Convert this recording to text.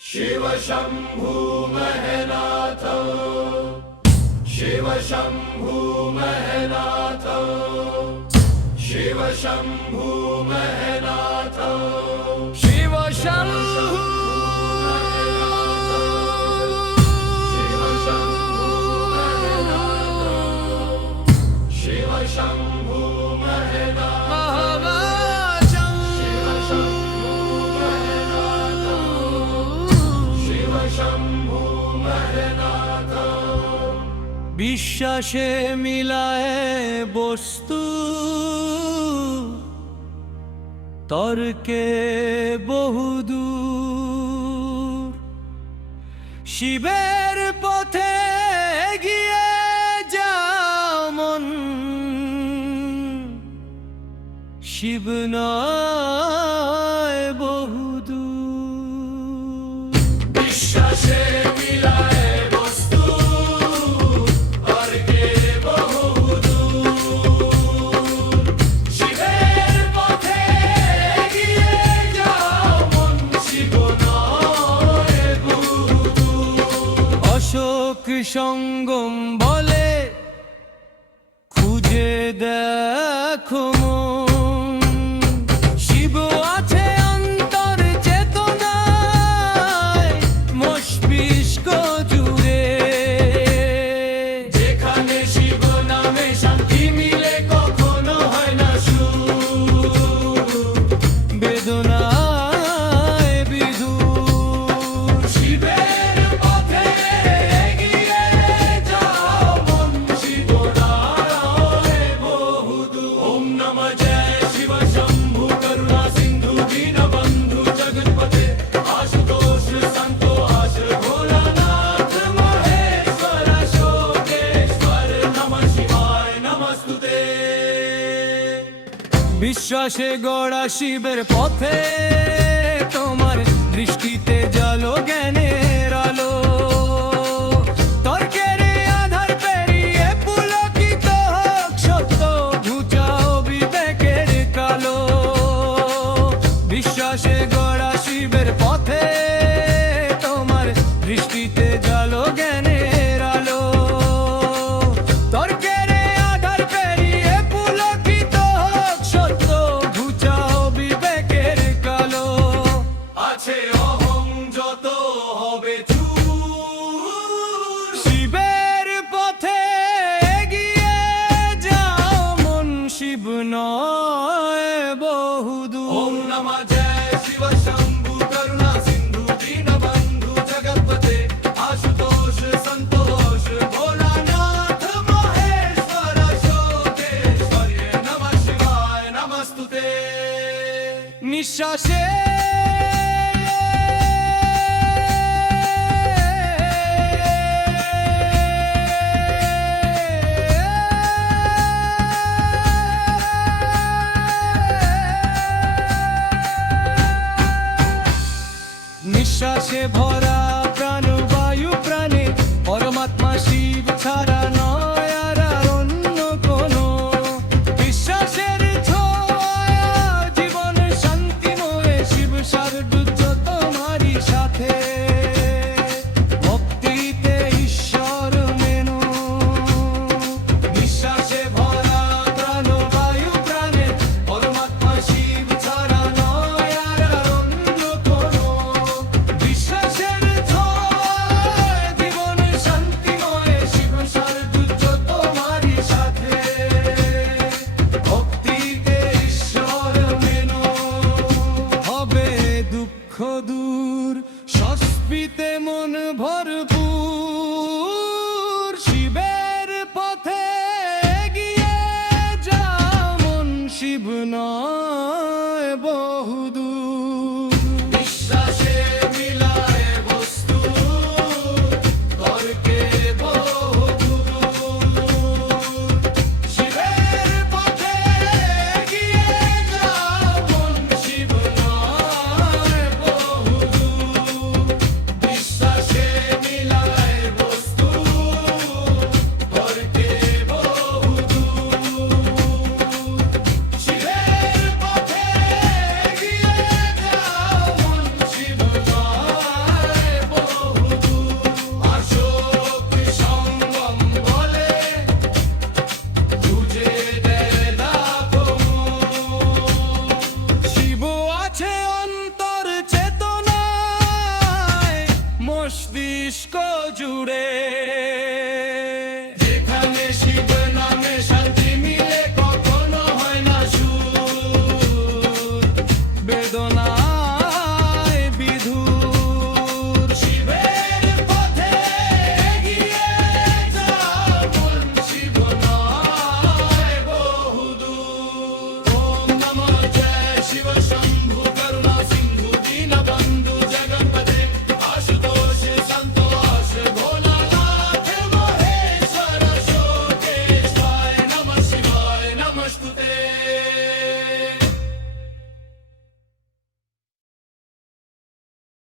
शिव शंभु महनाथ, शिव शंभु महनाथ, शिव शंभु महनाथ, शिव शंभु বিশ্বাসে মিলায় বস্তু, তর্কে বহুদূর। শিবের পথে গিয়ে যাও মন, শিব নয় বহুদূর। বিশ্বাসে মিলায় সঙ্গম বলে খুঁজে দেখো মন, শিব আছে অন্তর চেতনায় মস্তিষ্ক জুড়ে। যেখানে শিব নামে শান্তি মিলে কখনো হয় না সুখ, বেদনায় বিধুর। শিবের পথে বিশ্বাসে গড়া শিবের পথে তোমার দৃষ্টিতে জালো জ্ঞানের আলো। তর্কের আধার পেরিয়ে পুলকিত হোক সত্য, ঘুচাও বিবেকের কালো। বিশ্বাসে গড়া শিবের পথে তোমার দৃষ্টিতে জালো জ্ঞানের আলো। শিবের পথে এগিয়ে যাও মন, শিব নয় বহুদূর। ওম নমঃ জয় শিব শম্ভু করুণা সিন্ধু দীনবন্ধু জগৎপতে আশুতোষ সন্তোষ ভোলানাথ মহেশ্বর শোকেশ্বর নমঃ শিবায় নমস্তুতে। নিঃশ্বাসে নিঃশ্বাসে ভরা প্রাণ বায়ু প্রাণে পরমাত্মা শিব ছাড়া নয় আর অন্য কোনো। বিশ্বাসের ছোঁয়া জীবন শান্তিময়, শিব সার্বভৌম তোমারই সাথে। ভক্তিতে ঈশ্বর মেনো, নিঃশ্বাসে ভরা প্রাণ বায়ু প্রাণে পরমাত্মা শিব ছাড়া নয় আর অন্য কোনো। বিশ্বাসের ছোঁয়ায় জীবন শান্তিময়, শিব সার্বভৌম তোমারই সাথে। ভক্তিতে ঈশ্বর মেনো, হবে দুঃখ দূর, সস্মিতে মন ভরপুর।